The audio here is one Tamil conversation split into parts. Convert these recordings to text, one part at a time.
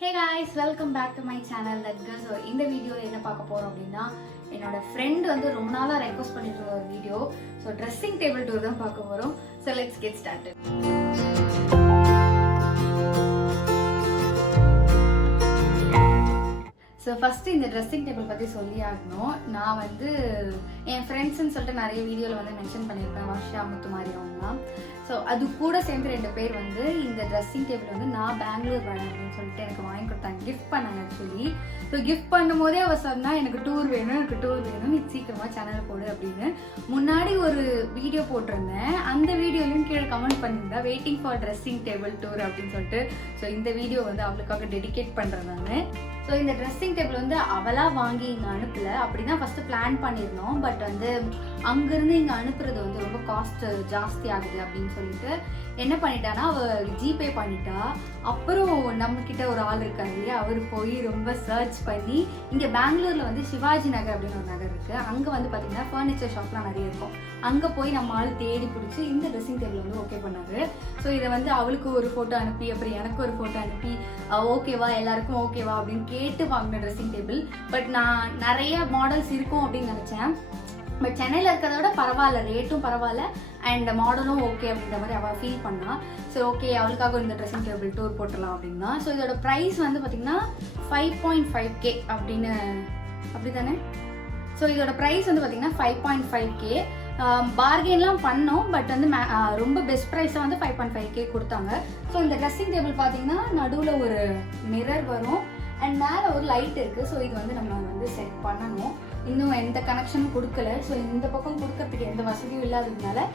Hey guys, welcome back to my channel Ledger. So இந்த வீடியோல என்ன பார்க்க போறோம் அப்படினா என்னோட friend வந்து ரொம்ப நாளா ரெக்வெஸ்ட் பண்ணிட்டு இருந்த ஒரு video. So dressing table tour தான் பார்க்க போறோம். So let's get started. So first இந்த ட்ரெஸ்ஸிங் டேபிள் பற்றி சொல்லி ஆகணும். நான் வந்து என் ஃப்ரெண்ட்ஸ்ன்னு சொல்லிட்டு நிறைய வீடியோவில் வந்து மென்ஷன் பண்ணியிருப்பேன், வர்ஷா முத்துமாரி அவங்கலாம். ஸோ அது கூட சேர்ந்து 2 பேர் வந்து இந்த ட்ரெஸ்ஸிங் டேபிள் வந்து நான் பெங்களூர் வரேன் அப்படின்னு சொல்லிட்டு எனக்கு வாங்கி கொடுத்தாங்க, கிஃப்ட் பண்ணாங்க ஆக்சுவலி. ஸோ கிஃப்ட் பண்ணும்போதே அவள் சொன்னால் எனக்கு டூர் வேணும் நீ சீக்கிரமாக சேனல் போடு அப்படின்னு. முன்னாடி ஒரு வீடியோ போட்டிருந்தேன், அந்த வீடியோலையும் கீழே கமெண்ட் பண்ணியிருந்தா waiting for dressing table tour அப்படின்னு சொல்லிட்டு. ஸோ இந்த வீடியோ வந்து அவளுக்காக டெடிகேட் பண்ணுறேன் நான். ஸோ இந்த ட்ரெஸ்ஸிங் டேபிள் வந்து அவளாக வாங்கி இங்கே அனுப்பலை, அப்படி தான் ஃபஸ்ட்டு பிளான் பண்ணியிருந்தோம். பட் வந்து அங்கேருந்து இங்கே அனுப்புறது வந்து ரொம்ப காஸ்ட் ஜாஸ்தி ஆகுது அப்படின்னு சொல்லிட்டு என்ன பண்ணிட்டான்னா அவள் ஜிபே பண்ணிட்டா. அப்புறம் நம்மக்கிட்ட ஒரு ஆள் இருக்காரு இல்லையா, அவர் போய் ரொம்ப சர்ச் பண்ணி இங்கே பெங்களூரில் வந்து சிவாஜி நகர் அப்படின்னு ஒரு நகர் இருக்குது, அங்கே வந்து பார்த்திங்கன்னா ஃபர்னிச்சர் ஷாப்லாம் நிறைய இருக்கும். அங்கே போய் நம்ம ஆள் தேடி பிடிச்சி இந்த ட்ரெஸ்ஸிங் டேபிள் வந்து ஓகே பண்ணாரு. ஸோ இதை வந்து அவளுக்கு ஒரு ஃபோட்டோ அனுப்பி அப்புறம் எனக்கு ஒரு ஃபோட்டோ அனுப்பி ஓகேவா எல்லாருக்கும் ஓகேவா அப்படின்னு கேட்டு வாங்கின ட்ரெஸ்ஸிங் டேபிள். பட் நான் நிறைய மாடல்ஸ் இருக்கும் அப்படின்னு நினச்சேன். பட் சென்னையில் இருக்கிறத விட பரவாயில்ல, ரேட்டும் பரவாயில்ல அண்ட் மாடலும் ஓகே அப்படின்ற மாதிரி அவள் ஃபீல் பண்ணா. ஸோ ஓகே அவளுக்காக இந்த ட்ரெஸ்ஸிங் டேபிள் டூர் போட்டுடலாம் அப்படின்னா. ஸோ இதோட ப்ரைஸ் வந்து பார்த்திங்கன்னா 5.5K அப்படின்னு அப்படி தானே. ஸோ இதோட ப்ரைஸ் வந்து பார்த்திங்கன்னா 5.5K. பார்கெயின்லாம் பண்ணோம், பட் வந்து ரொம்ப பெஸ்ட் ப்ரைஸாக வந்து 5.5K கொடுத்தாங்க. ஸோ இந்த ட்ரெஸ்ஸிங் டேபிள் பார்த்திங்கன்னா நடுவில் ஒரு மிரர் வரும் அண்ட் மேலே ஒரு லைட் இருக்குது. ஸோ இது வந்து நம்ம வந்து செட் பண்ணணும், இன்னும் எந்த கனெக்ஷனும் கொடுக்கல. ஸோ இந்த பக்கம் கொடுக்கறதுக்கு எந்த வசதியும் இல்லாததுனால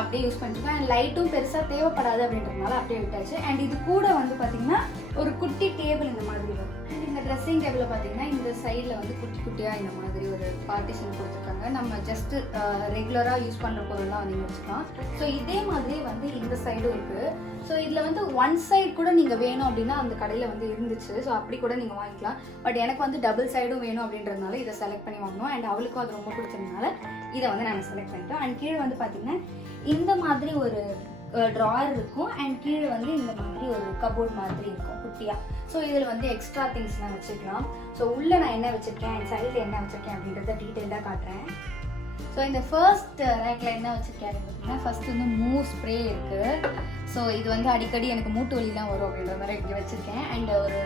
அப்படியே யூஸ் பண்ணிருக்கோம். அண்ட் லைட்டும் பெருசாக தேவைப்படாது அப்படின்றதுனால அப்படியே விட்டாச்சு. அண்ட் இது கூட வந்து பார்த்திங்கன்னா ஒரு குட்டி டேபிள் இந்த மாதிரி வரும். அண்ட் இந்த ட்ரெஸ்ஸிங் டேபிளில் பார்த்திங்கன்னா இந்த சைடில் வந்து குட்டி குட்டியாக இந்த மாதிரி ஒரு பார்ட்டிஷன் கொடுத்துருக்காங்க. நம்ம ஜஸ்ட்டு ரெகுலராக யூஸ் பண்ணுற பொருள்லாம் நீங்கள் வச்சுக்கலாம். ஸோ இதே மாதிரி வந்து இந்த சைடும் இருக்குது. ஸோ இதில் வந்து ஒன் சைடு கூட நீங்கள் வேணும் அப்படின்னா அந்த கடையில் வந்து இருந்துச்சு. ஸோ அப்படி கூட நீங்கள் வாங்கிக்கலாம். பட் எனக்கு வந்து டபுள் சைடும் வேணும் அப்படின்றதுனால இதை செலக்ட் பண்ணி வாங்கணும். அண்ட் அவளுக்கும் அது ரொம்ப பிடிச்சதுனால இதை வந்து நாங்கள் செலக்ட் பண்ணிட்டோம். அண்ட் கீழே வந்து பார்த்திங்கன்னா இந்த மாதிரி ஒரு ட்ராயர் இருக்கும் அண்ட் கீழே வந்து இந்த மாதிரி ஒரு கபோர்ட் மாதிரி இருக்கும் குட்டியாக. ஸோ இதில் வந்து எக்ஸ்ட்ரா திங்ஸ்லாம் வச்சுக்கலாம். ஸோ உள்ளே நான் என்ன வச்சுருக்கேன் அண்ட் சைடில் என்ன வச்சுருக்கேன் அப்படின்றத டீட்டெயிலாக காட்டுறேன். ஸோ இந்த ஃபர்ஸ்ட் ரேக்கில் என்ன வச்சுருக்கேன் பார்த்தீங்கன்னா ஃபர்ஸ்ட் வந்து மூவ் ஸ்ப்ரே இருக்குது. ஸோ இது வந்து அடிக்கடி எனக்கு மூட்டு வலிலாம் வரும் அப்படின்ற மாதிரி இங்கே வச்சுருக்கேன். அண்ட் ஒரு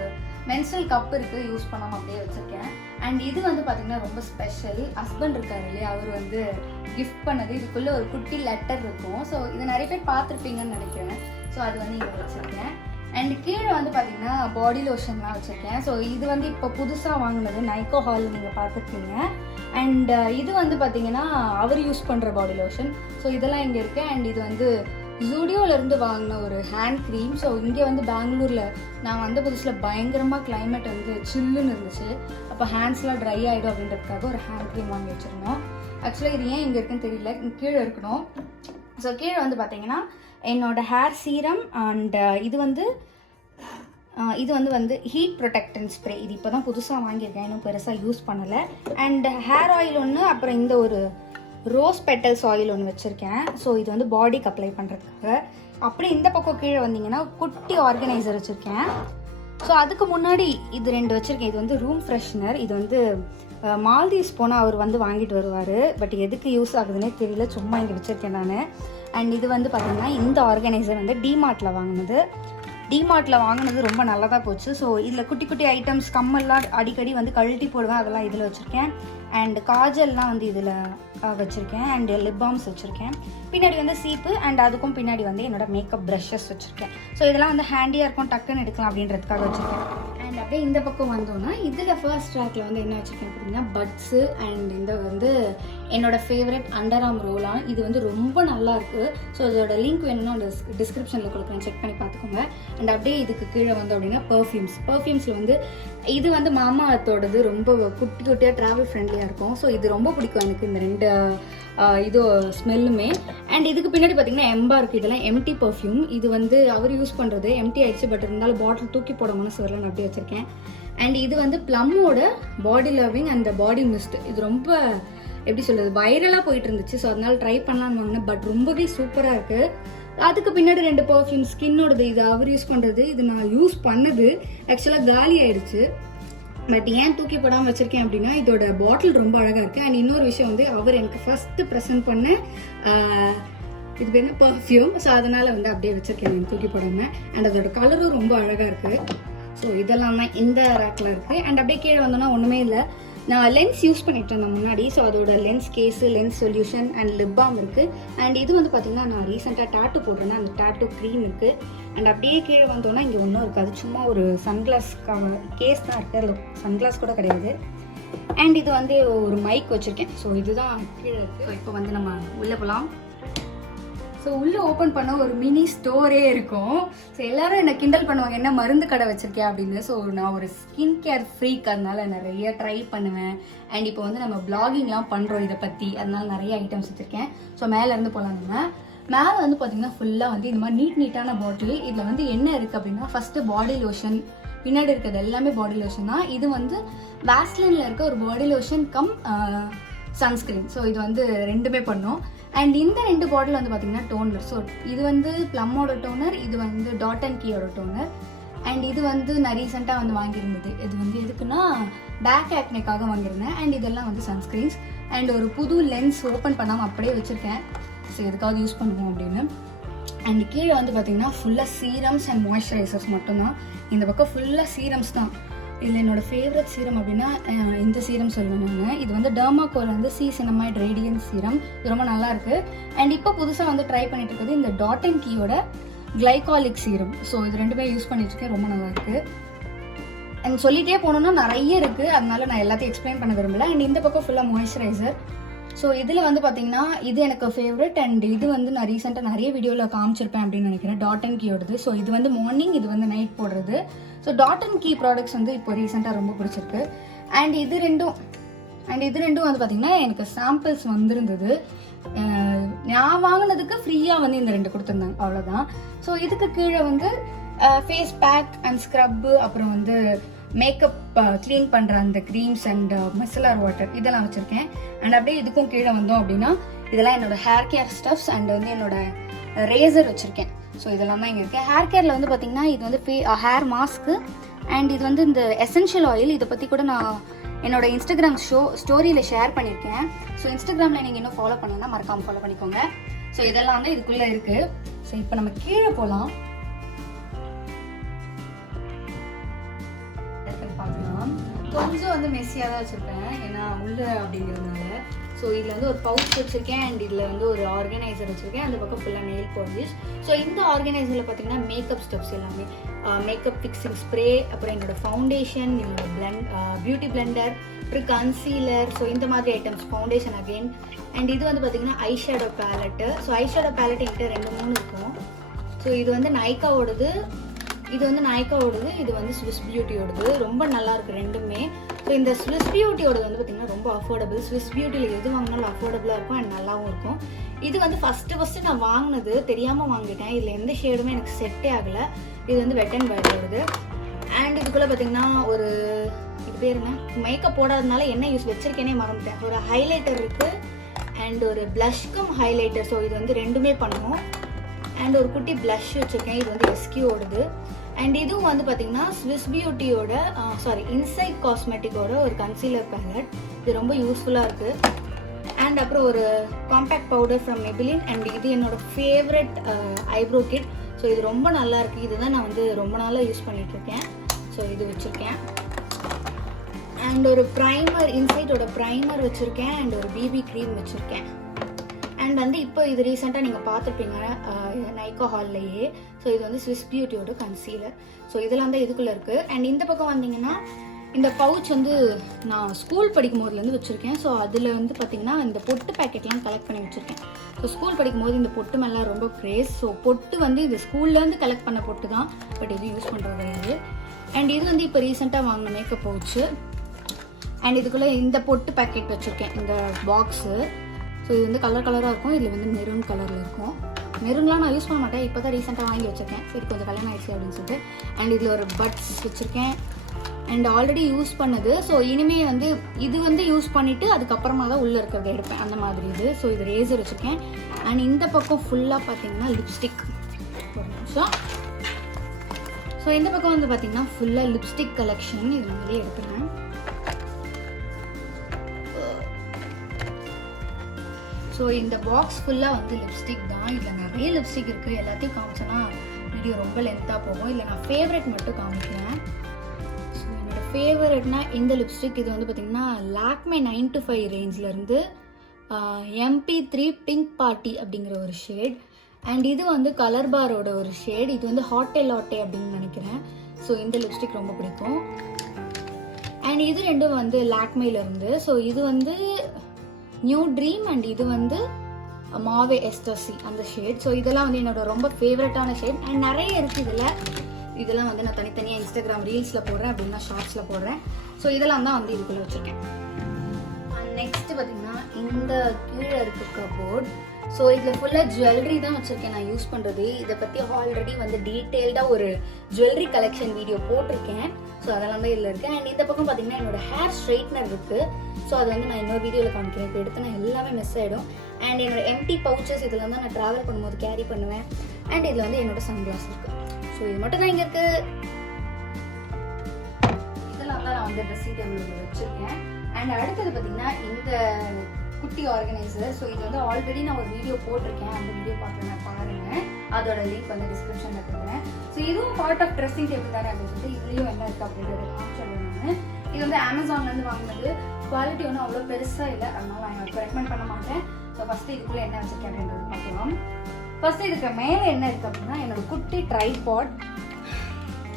மென்ஸ்ட்ரல் கப் இருக்குது, யூஸ் பண்ணாமல் அப்படியே வச்சுருக்கேன். அண்ட் இது வந்து பார்த்திங்கன்னா ரொம்ப ஸ்பெஷல், ஹஸ்பண்ட் இருக்காரு இல்லையா, அவர் வந்து கிஃப்ட் பண்ணது. இதுக்குள்ளே ஒரு குட்டி லெட்டர் இருக்கும். ஸோ இது நிறைய பேர் பார்த்துருப்பீங்கன்னு நினைக்கிறேன். ஸோ அது வந்து இங்கே வச்சுருக்கேன். அண்ட் கீழே வந்து பார்த்திங்கன்னா பாடி லோஷன்லாம் வச்சுருக்கேன். ஸோ இது வந்து இப்போ புதுசாக வாங்கினது நைக்கோ ஹால் நீங்கள் பார்த்துருக்கீங்க. அண்ட் இது வந்து பார்த்திங்கன்னா அவர் யூஸ் பண்ணுற பாடி லோஷன். ஸோ இதெல்லாம் இங்கே இருக்குது. அண்ட் இது வந்து ஜூடியோலேருந்து வாங்கின ஒரு ஹேண்ட் க்ரீம். ஸோ இங்கே வந்து பெங்களூரில் நான் வந்த புதுசில் பயங்கரமாக கிளைமேட் வந்து சில்லுன்னு இருந்துச்சு. அப்போ ஹேண்ட்ஸ்லாம் ட்ரை ஆகிடும் அப்படின்றதுக்காக ஒரு ஹேண்ட் க்ரீம் வாங்கி வச்சுருந்தோம். ஆக்சுவலாக இது ஏன் இங்கே இருக்குன்னு தெரியல, கீழே இருக்கணும். ஸோ கீழே வந்து பார்த்திங்கன்னா என்னோடய ஹேர் சீரம் அண்ட் இது வந்து ஹீட் ப்ரொடெக்டன்ட் ஸ்ப்ரே. இது இப்போ தான் புதுசாக வாங்கியிருக்கேன், இன்னும் பெருசாக யூஸ் பண்ணலை. அண்ட் ஹேர் ஆயில் ஒன்று, அப்புறம் இந்த ஒரு ரோஸ் பெட்டல்ஸ் ஆயில் ஒன்று வச்சுருக்கேன். ஸோ இது வந்து பாடிக்கு அப்ளை பண்ணுறதுக்காக. அப்படி இந்த பக்கம் கீழே வந்தீங்கன்னா குட்டி ஆர்கனைசர் வச்சுருக்கேன். ஸோ அதுக்கு முன்னாடி இது 2 வச்சுருக்கேன். இது வந்து ரூம் ஃப்ரெஷ்னர். இது வந்து மால்தீவ்ஸ் போனால் அவர் வந்து வாங்கிட்டு வருவார். பட் எதுக்கு யூஸ் ஆகுதுன்னே தெரியல, சும்மா இங்கே வச்சுருக்கேன் நான். அண்ட் இது வந்து பார்த்திங்கன்னா இந்த ஆர்கனைசர் வந்து டிமார்ட்டில் வாங்கினது ரொம்ப நல்லதாக போச்சு. ஸோ இதில் குட்டி குட்டி ஐட்டம்ஸ், கம்மல்லாம் அடிக்கடி வந்து கழட்டி போடுவேன், அதெல்லாம் இதில் வச்சுருக்கேன். அண்ட் காஜல்லாம் வந்து இதில் வச்சுருக்கேன். அண்ட் லிப் பாம்ஸ் வச்சுருக்கேன். பின்னாடி வந்து சீப்பு அண்ட் அதுக்கும் பின்னாடி வந்து என்னோடய மேக்கப் ப்ரஷஸ் வச்சுருக்கேன். ஸோ இதெல்லாம் வந்து ஹேண்டியாக இருக்கும், டக்குன்னு எடுக்கலாம் அப்படின்றதுக்காக வச்சுருக்கேன். அண்ட் அப்படியே இந்த பக்கம் வந்தோன்னா இதில் ஃபர்ஸ்ட் ட்ராக்கில் வந்து என்ன வச்சுருக்கேன் அப்படின்னா பட்ஸு அண்ட் இந்த வந்து என்னோடய ஃபேவரட் அண்டர்ஆர்ம் ரோலான். இது வந்து ரொம்ப நல்லாயிருக்கு. ஸோ இதோட லிங்க் வேணும்னா டிஸ்கிரிப்ஷனில் கொடுக்குறேன், செக் பண்ணி பார்த்துக்கோங்க. அண்ட் அப்படியே இதுக்கு கீழே வந்தோம் அப்படின்னா பர்ஃப்யூம்ஸில் வந்து இது வந்து மாமா அர்த்தோடது, ரொம்ப குட்டி குட்டியாக ட்ராவல் ஃப்ரெண்ட்லியாக இருக்கும். ஸோ இது ரொம்ப பிடிக்கும் எனக்கு, இந்த 2 இது ஸ்மெல்லுமே. அண்ட் இதுக்கு பின்னாடி பார்த்தீங்கன்னா எம்பா இருக்குது. இதெல்லாம் எம்டி பர்ஃப்யூம். இது வந்து அவர் யூஸ் பண்ணுறது எம்டி ஆயிடுச்சு, பட் இருந்தாலும் பாட்டில் தூக்கி போட மனசு வரலன்னு அப்படியே வச்சுருக்கேன். அண்ட் இது வந்து ப்ளம்மோட பாடி லவ்விங் அண்ட் பாடி மிஸ்ட். இது ரொம்ப எப்படி சொல்கிறது வைரலாக போயிட்டு இருந்துச்சு. ஸோ அதனால ட்ரை பண்ணலான்னு வாங்கினேன். பட் ரொம்பவே சூப்பராக இருக்குது. அதுக்கு பின்னாடி 2 பர்ஃப்யூம் ஸ்கின்னோடது, இது அவர் யூஸ் பண்ணுறது, இது நான் யூஸ் பண்ணது ஆக்சுவலாக காலி ஆயிடுச்சு. பட் ஏன் தூக்கி போடாமல் வச்சுருக்கேன் அப்படின்னா இதோட பாட்டில் ரொம்ப அழகாக இருக்குது. அண்ட் இன்னொரு விஷயம் வந்து அவர் எனக்கு ஃபஸ்ட்டு ப்ரெசென்ட் பண்ண இது என்ன பர்ஃப்யூம். ஸோ அதனால் வந்து அப்படியே வச்சுருக்கேன் தூக்கி போடாமல். அண்ட் அதோட கலரும் ரொம்ப அழகாக இருக்குது. ஸோ இதெல்லாம் தான் இந்த ரேக்கில் இருக்குது. அண்ட் அப்படியே கீழே வந்தோன்னா ஒன்றுமே இல்லை. நான் லென்ஸ் யூஸ் பண்ணிட்டு இருந்தேன் முன்னாடி. ஸோ அதோட lens case, lens solution and lip balm இருக்குது. அண்ட் இது வந்து பார்த்திங்கன்னா நான் ரீசெண்டாக டேட்டூ போட்டிருந்தேன், அந்த டேட்டூ க்ரீம் இருக்குது. அண்ட் அப்படியே கீழே வந்தோன்னா இங்கே ஒன்றும் இருக்காது, சும்மா ஒரு சன்கிளாஸ் கேஸ் தான் இருக்குது, அதில் சன்கிளாஸ் கூட கிடையாது. அண்ட் இது வந்து ஒரு மைக் வச்சுருக்கேன். ஸோ இதுதான் கீழே இருக்குது. ஸோ இப்போ வந்து நம்ம உள்ளே போகலாம். ஸோ உள்ளே ஓப்பன் பண்ண ஒரு மினி ஸ்டோரே இருக்கும். ஸோ எல்லோரும் என்னை கிண்டல் பண்ணுவாங்க, என்ன மருந்து கடை வச்சுருக்கேன் அப்படின்னு. ஸோ நான் ஒரு ஸ்கின் கேர் ஃப்ரீக், அதனால நிறைய ட்ரை பண்ணுவேன். அண்ட் இப்போ வந்து நம்ம பிளாகிங்லாம் பண்ணுறோம் இதை பற்றி, அதனால நிறைய ஐட்டம்ஸ் வச்சுருக்கேன். ஸோ மேலேருந்து போகலாம். நம்ம மேலே வந்து பார்த்திங்கன்னா ஃபுல்லாக வந்து இந்த மாதிரி நீட்டான பாட்டில். இதில் வந்து என்ன இருக்குது அப்படின்னா ஃபஸ்ட்டு பாடி லோஷன், பின்னாடி இருக்கிறது எல்லாமே பாடி லோஷன் தான். இது வந்து வேஸ்லினில் இருக்க ஒரு body lotion come sunscreen. So இது வந்து ரெண்டுமே பண்ணோம். அண்ட் இந்த 2 பாட்டில் வந்து பார்த்திங்கன்னா டோனர். ஸோ இது வந்து ப்ளம்மோட டோனர், இது வந்து டாட் அண்ட் கீயோட டோனர். அண்ட் இது வந்து நான் ரீசெண்டாக வந்து வாங்கியிருந்தது. இது வந்து எதுக்குன்னா பேக் ஆக்னேக்காக வாங்கியிருந்தேன். அண்ட் இதெல்லாம் வந்து சன்ஸ்க்ரீன்ஸ். அண்ட் ஒரு புது லென்ஸ் ஓப்பன் பண்ணாமல் அப்படியே வச்சுருக்கேன். ஸோ எதுக்காவது யூஸ் பண்ணுவோம் அப்படின்னு. அண்ட் கீழே வந்து பார்த்திங்கன்னா ஃபுல்லாக சீரம்ஸ் அண்ட் மாய்ஸ்சரைசர்ஸ் மட்டும்தான். இந்த பக்கம் ஃபுல்லாக சீரம்ஸ் தான். இதில் என்னோடய ஃபேவரட் சீரம் அப்படின்னா இந்த சீரம் சொல்லுவேன் நான். இது வந்து டெர்மாகோல் வந்து சினமைட் ரேடியன்ட் சீரம். இது ரொம்ப நல்லாயிருக்கு. அண்ட் இப்போ புதுசாக வந்து ட்ரை பண்ணிட்டு இருக்கிறது இந்த டாட் அண்ட் கீயோட கிளைகாலிக் சீரம். ஸோ இது ரெண்டுமே யூஸ் பண்ணிட்டுருக்கேன், ரொம்ப நல்லாயிருக்கு. அண்ட் சொல்லிகிட்டே போனோன்னா நிறைய இருக்குது, அதனால நான் எல்லாத்தையும் எக்ஸ்பிளைன் பண்ண விரும்பல. அண்ட் இந்த பக்கம் ஃபுல்லாக மாய்ஸ்சரைசர். ஸோ இதில் வந்து பார்த்திங்கன்னா இது எனக்கு ஃபேவரட். அண்ட் இது வந்து நான் ரீசெண்டாக நிறைய வீடியோவில் காமிச்சிருப்பேன் அப்படின்னு நினைக்கிறேன், டாட் அண்ட் கீயோடது. ஸோ இது வந்து மார்னிங், இது வந்து நைட் போடுறது. So Dot and Key products வந்து இப்போ ரீசெண்டாக ரொம்ப பிடிச்சிருக்கு. அண்ட் இது ரெண்டும் வந்து பார்த்திங்கன்னா எனக்கு சாம்பிள்ஸ் வந்திருந்தது. நான் வாங்கினதுக்கு ஃப்ரீயாக வந்து இந்த 2 கொடுத்துருந்தாங்க, அவ்வளோதான். ஸோ இதுக்கு கீழே வந்து ஃபேஸ் பேக் அண்ட் ஸ்க்ரப்பு, அப்புறம் வந்து மேக்கப் க்ளீன் பண்ணுற அந்த க்ரீம்ஸ் அண்ட் மிசலர் வாட்டர் இதெல்லாம் வச்சுருக்கேன். அண்ட் அப்படியே இதுக்கும் கீழே வந்தோம் அப்படின்னா இதெல்லாம் என்னோடய ஹேர் கேர் ஸ்டஃப்ஸ் அண்ட் வந்து என்னோடய ரேசர் வச்சுருக்கேன். ஸோ இதெல்லாம் தான் இங்கே இருக்குது. ஹேர் கேரில் வந்து பார்த்திங்கன்னா இது வந்து ஹேர் மாஸ்க்கு. அண்ட் இது வந்து இந்த எசென்ஷியல் ஆயில். இதை பற்றி கூட நான் என்னோடய இன்ஸ்டாகிராம் ஸ்டோரியில் ஷேர் பண்ணியிருக்கேன். ஸோ இன்ஸ்டாகிராமில் நீங்கள் இன்னும் ஃபாலோ பண்ணீங்கன்னா மறக்காமல் ஃபாலோ பண்ணிக்கோங்க. ஸோ இதெல்லாம் வந்து இதுக்குள்ளே இருக்குது. ஸோ இப்போ நம்ம கீழே போகலாம். கொஞ்சம் வந்து மெஸ்ஸியாக தான் வச்சுருப்பேன், ஏன்னா உள்ள அப்படிங்கிறதுனால. ஸோ இதில் வந்து ஒரு பவுச் வச்சுருக்கேன். அண்ட் இதில் வந்து ஒரு ஆர்கனைசர் வச்சுருக்கேன். அந்த பக்கம் ஃபுல்லாக நெயில் பாலிஷ். ஸோ இந்த ஆர்கனைசரில் பார்த்தீங்கன்னா மேக்கப் ஸ்டெப்ஸ் எல்லாமே, மேக்கப் ஃபிக்ஸிங் ஸ்ப்ரே, அப்புறம் என்னோடய ஃபவுண்டேஷன், என்னோடய பியூட்டி பிளெண்டர், அப்புறம் கன்சீலர். ஸோ இந்த மாதிரி ஐட்டம்ஸ், ஃபவுண்டேஷன் அகெயின். அண்ட் இது வந்து பார்த்திங்கன்னா eyeshadow palette. So eyeshadow ballot என்கிட்ட 2-3 இருக்கும். ஸோ இது வந்து நைக்காவோடது, இது வந்து ஸ்விஸ் பியூட்டியோடது. ரொம்ப நல்லாயிருக்கு ரெண்டுமே. ஸோ இந்த ஸ்விஸ் பியூட்டியோடது வந்து பார்த்திங்கன்னா ரொம்ப அஃபோர்டபுள். ஸ்விஸ் பியூட்டியில் எது வாங்கினாலும் அஃபோர்டபுளாக இருக்கும் அண்ட் நல்லாவும் இருக்கும். இது வந்து ஃபஸ்ட்டு நான் வாங்கினது தெரியாமல் வாங்கிட்டேன். இதில் எந்த ஷேடுமே எனக்கு செட்டே ஆகலை. இது வந்து வெட் அண்ட் வைட்டோடது. அண்ட் இதுக்குள்ளே பார்த்திங்கன்னா ஒரு இது பேருங்க, மேக்கப் போடாததுனால என்ன யூஸ் வச்சுருக்கேனே மறந்துட்டேன். ஒரு ஹைலைட்டர் இருக்குது அண்ட் ஒரு ப்ளஷ்க்கும் ஹைலைட்டர். ஸோ இது வந்து ரெண்டுமே பண்ணுவோம். அண்ட் ஒரு குட்டி ப்ளஷ் வச்சுருக்கேன். இது வந்து எஸ்கியோடது. அண்ட் இதுவும் வந்து பார்த்திங்கன்னா ஸ்விஸ் பியூட்டியோட இன்சைட் காஸ்மெட்டிக்கோட ஒரு கன்சீலர் பேலட். இது ரொம்ப யூஸ்ஃபுல்லாக இருக்குது. அண்ட் அப்புறம் ஒரு compact powder from Maybelline. And இது என்னோடய ஃபேவரட் ஐப்ரோ கிட். ஸோ இது ரொம்ப நல்லா இருக்குது. இதுதான் நான் வந்து ரொம்ப நாளாக யூஸ் பண்ணிகிட்ருக்கேன். ஸோ இது வச்சுருக்கேன். அண்ட் ஒரு ப்ரைமர், இன்சைட்டோட ப்ரைமர் வச்சுருக்கேன். அண்ட் ஒரு பிபி க்ரீம் வச்சுருக்கேன். அண்ட் வந்து இப்போ இது ரீசெண்டாக நீங்கள் பார்த்துருப்பீங்க நைக்கா ஹால்லையே. ஸோ இது வந்து ஸ்விஸ் பியூட்டியோட கன்சீலர். ஸோ இதெல்லாம் தான் இதுக்குள்ளே இருக்குது. அண்ட் இந்த பக்கம் வந்தீங்கன்னா இந்த பவுச் வந்து நான் ஸ்கூல் படிக்கும் போதுலேருந்து வச்சுருக்கேன். ஸோ அதில் வந்து பார்த்திங்கன்னா இந்த பொட்டு பேக்கெட்லாம் கலெக்ட் பண்ணி வச்சுருக்கேன். ஸோ ஸ்கூல் படிக்கும் போது இந்த பொட்டு மேலாம் ரொம்ப க்ரேஸ். ஸோ பொட்டு வந்து இது ஸ்கூல்லேருந்து கலெக்ட் பண்ண பொட்டு தான், பட் இது யூஸ் பண்ணுறது கிடையாது. அண்ட் இது வந்து இப்போ ரீசெண்டாக வாங்கின மேக்கப் பவுச்சு. அண்ட் இதுக்குள்ளே இந்த பொட்டு பேக்கெட் வச்சுருக்கேன், இந்த பாக்ஸு. ஸோ இது வந்து கலராக இருக்கும். இதில் வந்து மெரூன் கலரில் இருக்கும். மெரூன்லாம் நான் யூஸ் பண்ண மாட்டேன், இப்போ தான் ரீசெண்டாக வாங்கி வச்சுருக்கேன். சரி கொஞ்சம் கல்யாணம் ஆயிடுச்சு அப்படின்னு சொல்லிட்டு. அண்ட் இதில் ஒரு பட்ஸ் வச்சுருக்கேன். அண்ட் ஆல்ரெடி யூஸ் பண்ணது. ஸோ இனிமே வந்து இது வந்து யூஸ் பண்ணிவிட்டு அதுக்கப்புறமா தான் உள்ளே இருக்கிறத எடுப்பேன் அந்த மாதிரி இது. ஸோ இது ரேசர் வச்சுருக்கேன். அண்ட் இந்த பக்கம் ஃபுல்லாக பார்த்தீங்கன்னா லிப்ஸ்டிக். ஒரு நிமிஷம். ஸோ இந்த பக்கம் வந்து பார்த்தீங்கன்னா ஃபுல்லாக லிப்ஸ்டிக் கலெக்ஷன் இது மாதிரியே எடுத்துக்கிறேன். ஸோ இந்த பாக்ஸ் ஃபுல்லாக வந்து லிப்ஸ்டிக் தான். இதில் நிறைய லிப்ஸ்டிக் இருக்குது. எல்லாத்தையும் காமிச்சேன்னா வீடியோ ரொம்ப லென்த்தாக போகும். இல்லை நான் ஃபேவரட் மட்டும் காமிக்கிறேன். ஸோ என்னோடய ஃபேவரட்னா இந்த லிப்ஸ்டிக். இது வந்து பார்த்திங்கன்னா லாக்மே 925 ரேஞ்சிலேருந்து MP3 பிங்க் பார்ட்டி அப்படிங்கிற ஒரு ஷேட். அண்ட் இது வந்து கலர் பாரோட ஒரு ஷேட். இது வந்து ஹாட்டே லாட்டே அப்படின்னு நினைக்கிறேன். ஸோ இந்த லிப்ஸ்டிக் ரொம்ப பிடிக்கும். அண்ட் இது ரெண்டும் வந்து லாக்மேலேருந்து. ஸோ இது வந்து நியூ ட்ரீம் அண்ட் இது வந்து மாவே எஸ்டர்சி அந்த ஷேட். ஸோ இதெல்லாம் வந்து என்னோட ரொம்ப ஃபேவரட்டான ஷேட். அண்ட் நிறைய இருக்குது இதெல்லாம் வந்து நான் தனித்தனியாக இன்ஸ்டாகிராம் ரீல்ஸில் போடுறேன், அப்படின்னா ஷார்ட்ஸில் போடுறேன். ஸோ இதெல்லாம் தான் வந்து இதுக்குள்ளே வச்சுருக்கேன். நெக்ஸ்ட் பார்த்தீங்கன்னா இந்த கீழே இருக்க கபோர்ட். ஸோ இதில் ஃபுல்லாக ஜுவல்லரி தான் வச்சுருக்கேன் நான் யூஸ் பண்ணுறது. இதை பற்றி ஆல்ரெடி வந்து டீட்டெயில்டாக ஒரு ஜுவல்லரி கலெக்ஷன் வீடியோ போட்டிருக்கேன். ஸோ அதெல்லாம் தான் இதில் இருக்குது. அண்ட் இந்த பக்கம் பார்த்தீங்கன்னா என்னோட ஹேர் ஸ்ட்ரைட்னர் இருக்குது. ஸோ அது வந்து நான் இன்னொரு வீடியோவில் காமிக்கிறேன். இப்போ எடுத்து நான் எல்லாமே மிஸ் ஆகிடும். அண்ட் என்னோட எம்டி பவுச்சஸ் இதெல்லாம் தான் நான் ட்ராவல் பண்ணும்போது கேரி பண்ணுவேன். அண்ட் இதில் வந்து என்னோட சன்கிளாஸ் இருக்குது. ஸோ இது மட்டும் தான் இங்கே இருக்குது. இதெல்லாம் தான் நான் வந்து ட்ரெஸ்ஸிங் டேபிள் வச்சுருக்கேன். அண்ட் அடுத்தது பார்த்தீங்கன்னா இந்த குட்டி ஆர்கனைசர். ஸோ இது வந்து ஆல்ரெடி நான் ஒரு வீடியோ போட்டிருக்கேன். அந்த வீடியோ பார்க்குறேன் பாருங்கள். அதோட லிங்க் வந்து டிஸ்கிரிப்ஷனில் கொடுக்குறேன். ஸோ இதுவும் பார்ட் ஆஃப் ட்ரெஸ்ஸிங் டேபிள் தானே அப்படின்னு சொல்லிட்டு இதுலேயும் என்ன இருக்குது அப்படின்றத காமிச்சிடுறேன் நான். இது வந்து அமேசான்லேருந்து வாங்கினது. குவாலிட்டி ஒன்றும் அவ்வளோ பெருசாக இல்லை, அதனால நான் எனக்கு ரெக்கமெண்ட் பண்ண மாட்டேன். ஸோ ஃபஸ்ட்டு இதுக்குள்ளே என்ன வச்சுருக்கேன் அப்படின்றது பார்க்கலாம். ஃபஸ்ட்டு இதுக்கு மேலே என்ன இருக்குது அப்படின்னா என்னோட குட்டி ட்ரைபாட்.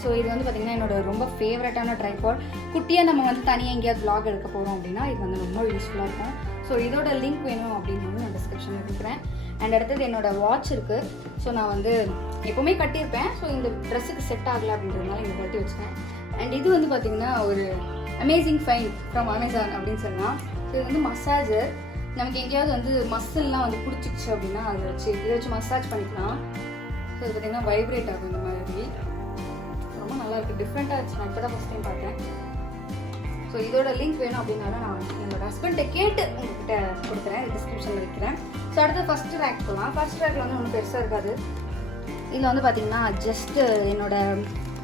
ஸோ இது வந்து பார்த்திங்கன்னா என்னோட ரொம்ப ஃபேவரட்டான ட்ரைபாட். குட்டியாக நம்ம வந்து தனியாக எங்கேயாவது vlog எடுக்க போகிறோம் அப்படின்னா இது வந்து ரொம்ப யூஸ்ஃபுல்லாக இருக்கும். ஸோ இதோட லிங்க் வேணும் அப்படின்னு நான் டிஸ்கிரிப்ஷனில் கொடுக்குறேன். அண்ட் அடுத்தது என்னோடய வாட்ச் இருக்குது. ஸோ நான் வந்து எப்போவுமே கட்டியிருப்பேன். ஸோ இந்த ட்ரெஸ்ஸுக்கு செட் ஆகலை அப்படின்றதுனால இங்கே கட்டி வச்சுக்கேன். அண்ட் இது வந்து பார்த்திங்கன்னா ஒரு அமேசிங் ஃபைன் ஃப்ரம் அமேசான் அப்படின்னு சொல்லலாம். ஸோ இது வந்து மசாஜர். நமக்கு எங்கேயாவது வந்து மசில்லாம் வந்து பிடிச்சிச்சு அப்படின்னா அதை வச்சு இதை வச்சு மசாஜ் பண்ணிக்கலாம். ஸோ இது பார்த்திங்கன்னா வைப்ரேட் ஆகும் இந்த மாதிரி. ரொம்ப நல்லாயிருக்கு, டிஃப்ரெண்ட்டாக இருந்துச்சு. நான் இப்போ தான் ஃபஸ்ட் டைம் பார்த்தேன். ஸோ இதோட லிங்க் வேணும் அப்படின்னாலும் நான் என்னோட ஹஸ்பண்ட்டை கேட்டு உங்ககிட்ட கொடுக்குறேன், டிஸ்கிரிப்ஷனில் வைக்கிறேன். ஸோ அடுத்து ஃபஸ்ட்டு ரேக் போகலாம். ஃபர்ஸ்ட் ரேக்கில் வந்து ஒன்றும் பெருசாக இருக்காது. இதில் வந்து பார்த்திங்கன்னா ஜஸ்ட்டு என்னோட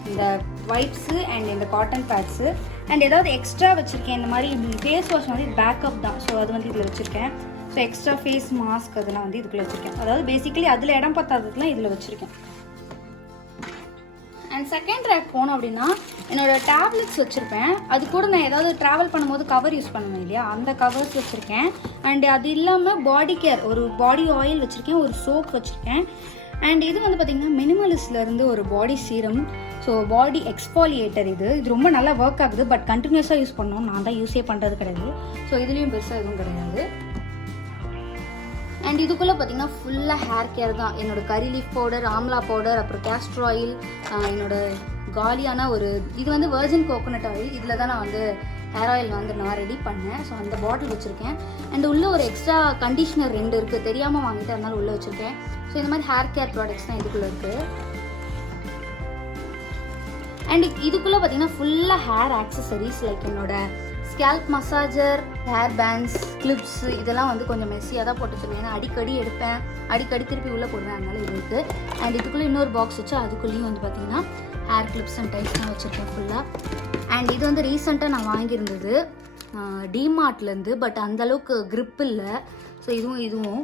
இந்த வைப்ஸு அண்ட் இந்த காட்டன் பேட்ஸு அண்ட் ஏதாவது எக்ஸ்ட்ரா வச்சுருக்கேன். இந்த மாதிரி ஃபேஸ் வாஷ் வந்து பேக்கப் தான். ஸோ அது வந்து இதில் வச்சுருக்கேன். ஸோ எக்ஸ்ட்ரா ஃபேஸ் மாஸ்க் அதெல்லாம் வந்து இதுக்குள்ளே வச்சுருக்கேன். அதாவது பேசிக்கலி அதில் இடம் பத்தாததுலாம் இதில் வச்சுருக்கேன். அண்ட் செகண்ட் ரேக் போனோம் அப்படின்னா என்னோடய டேப்லெட்ஸ் வச்சுருப்பேன். அது கூட நான் ஏதாவது ட்ராவல் பண்ணும்போது கவர் யூஸ் பண்ணுவேன் இல்லையா, அந்த கவர்ஸ் வச்சுருக்கேன். அண்ட் அது இல்லாமல் பாடி கேர், ஒரு பாடி ஆயில் வச்சுருக்கேன், ஒரு சோப் வச்சுருக்கேன். அண்ட் இது வந்து பார்த்திங்கன்னா மினிமலிஸ்ட்லேருந்து ஒரு பாடி சீரம். ஸோ பாடி எக்ஸ்பாலியேட்டர் இது ரொம்ப நல்லா ஒர்க் ஆகுது. பட் கண்டினியூஸாக யூஸ் பண்ணணும், நான் தான் யூஸே பண்ணுறது கிடையாது. ஸோ இதுலேயும் பெருசாக எதுவும் கிடையாது. அண்ட் இதுக்குள்ளே பார்த்திங்கன்னா ஃபுல்லாக ஹேர் கேர் தான். என்னோடய கரி லீஃப் பவுடர், ஆம்லா பவுடர், அப்புறம் கேஸ்டர் ஆயில், என்னோட காலியான ஒரு இது வந்து வெர்ஜின் கோகோனட் ஆயில். இதில் தான் நான் வந்து ஹேர் ஆயில் வந்து நான் ரெடி பண்ணேன். ஸோ அந்த பாட்டில் வச்சுருக்கேன். அண்ட் உள்ளே ஒரு எக்ஸ்ட்ரா கண்டிஷ்னர் 2 இருக்குது, தெரியாமல் வாங்கிட்டு அதனால உள்ளே வச்சுருக்கேன். ஸோ இந்த மாதிரி ஹேர் கேர் ப்ராடக்ட்ஸ் தான் இதுக்குள்ளே இருக்குது. அண்ட் இதுக்குள்ளே பார்த்திங்கன்னா ஃபுல்லாக ஹேர் ஆக்சசரிஸ் லைக் என்னோட scalp massager, hair pants, clips இதெல்லாம் வந்து கொஞ்சம் மெஸ்ஸியாக தான் போட்டு வச்சுருக்கேன். ஏன்னா அடிக்கடி எடுப்பேன், அடிக்கடி திருப்பி உள்ளே போடுவேன், அதனால இது இருக்குது. அண்ட் இதுக்குள்ளே இன்னொரு பாக்ஸ் வச்சு அதுக்குள்ளேயும் வந்து பார்த்திங்கன்னா ஹேர் கிளிப்ஸ் அண்ட் டைப்ஸ் தான் வச்சுருக்கேன் ஃபுல்லாக. அண்ட் இது வந்து ரீசெண்டாக நான் வாங்கியிருந்தது டிமார்ட்லேருந்து. பட் அந்தளவுக்கு க்ரிப் இல்லை. ஸோ இதுவும்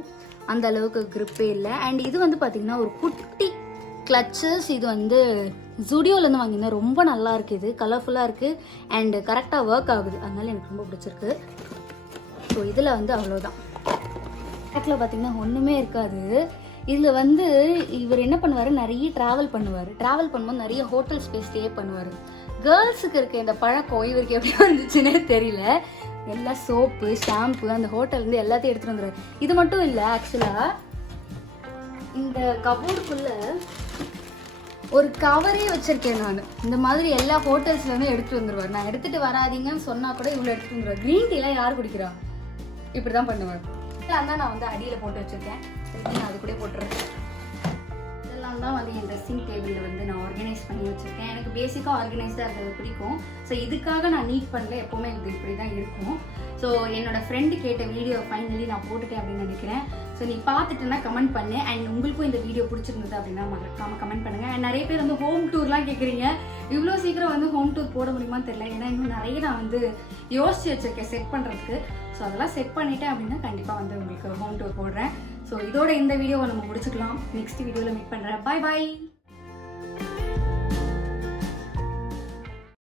அந்த அளவுக்கு க்ரிப்பே இல்லை. அண்ட் இது வந்து பார்த்திங்கன்னா ஒரு குட்டி கிளச்சஸ். இது வந்து ஜூடியோலேருந்து வாங்கியிருந்தேன். ரொம்ப நல்லா இருக்குது, இது கலர்ஃபுல்லாக இருக்குது அண்டு கரெக்டாக ஒர்க் ஆகுது, அதனால எனக்கு ரொம்ப பிடிச்சிருக்கு. ஸோ இதில் வந்து அவ்வளோதான். பேக்கில் பார்த்திங்கன்னா ஒன்றுமே இருக்காது. இதில் வந்து இவர் என்ன பண்ணுவார், நிறைய ட்ராவல் பண்ணும்போது நிறைய ஹோட்டல் ஸ்பேஸ் ஸ்டே பண்ணுவார். கேர்ள்ஸுக்கு இருக்க இந்த பழக்கம் இவருக்கு எப்படி வந்துச்சுன்னே தெரியல. எல்லா சோப்பு, ஷாம்பு அந்த ஹோட்டல்லேருந்து எல்லாத்தையும் எடுத்துகிட்டு வந்துடுவார். இது மட்டும் இல்லை, ஆக்சுவலாக இந்த கபோர்டுக்குள்ளே ஒரு கவரே வச்சுருக்கேன் நான். இந்த மாதிரி எல்லா ஹோட்டல்ஸ்லேருந்து எடுத்துகிட்டு வந்துடுவார். நான் எடுத்துகிட்டு வராதிங்கன்னு சொன்னால் கூட இவ்வளோ எடுத்துகிட்டு வந்துடுவார். க்ரீன் டீலாம் யார் குடிக்கிறா, இப்படி தான் பண்ணுவார். இதெல்லாம் தான் நான் வந்து அடியில் போட்டு வச்சுருக்கேன். நான் அது கூட போட்டுறேன். இதெல்லாம் இதெல்லாம் தான் வந்து என் ட்ரெஸ்ஸிங் டேபிளில் வந்து நான் ஆர்கனைஸ் பண்ணி வச்சுருக்கேன். எனக்கு பேசிக்காக ஆர்கனைஸ்டாக இருக்கிறது பிடிக்கும். ஸோ இதுக்காக நான் நீட் பண்ணல, எப்போவுமே இது இப்படி தான் இருக்கும். ஸோ என்னோடய ஃப்ரெண்டு கேட்ட வீடியோ ஃபைனலி நான் போட்டுட்டேன் அப்படின்னு நினைக்கிறேன். ஸோ நீ பார்த்துட்டுனா கமெண்ட் பண்ணு. அண்ட் உங்களுக்கும் இந்த வீடியோ பிடிச்சிருந்தது அப்படின்னா மறக்காமல் கமெண்ட் பண்ணுங்கள். அண்ட் நிறைய பேர் வந்து ஹோம் டூர்லாம் கேட்குறீங்க. இவ்வளோ சீக்கிரம் வந்து ஹோம் டூர் போட முடியுமான்னு தெரியல. ஏன்னா இன்னும் நிறைய நான் வந்து யோசிச்சு வச்சுருக்கேன் செட் பண்ணுறதுக்கு. ஸோ அதெல்லாம் செட் பண்ணிட்டேன் அப்படின்னா கண்டிப்பாக வந்து உங்களுக்கு ஹோம் டூர் போடுறேன். ஸோ இதோட இந்த வீடியோவை நம்ம முடிச்சுக்கலாம். நெக்ஸ்ட் வீடியோவில் மீட் பண்ணுறேன். பாய் பாய்.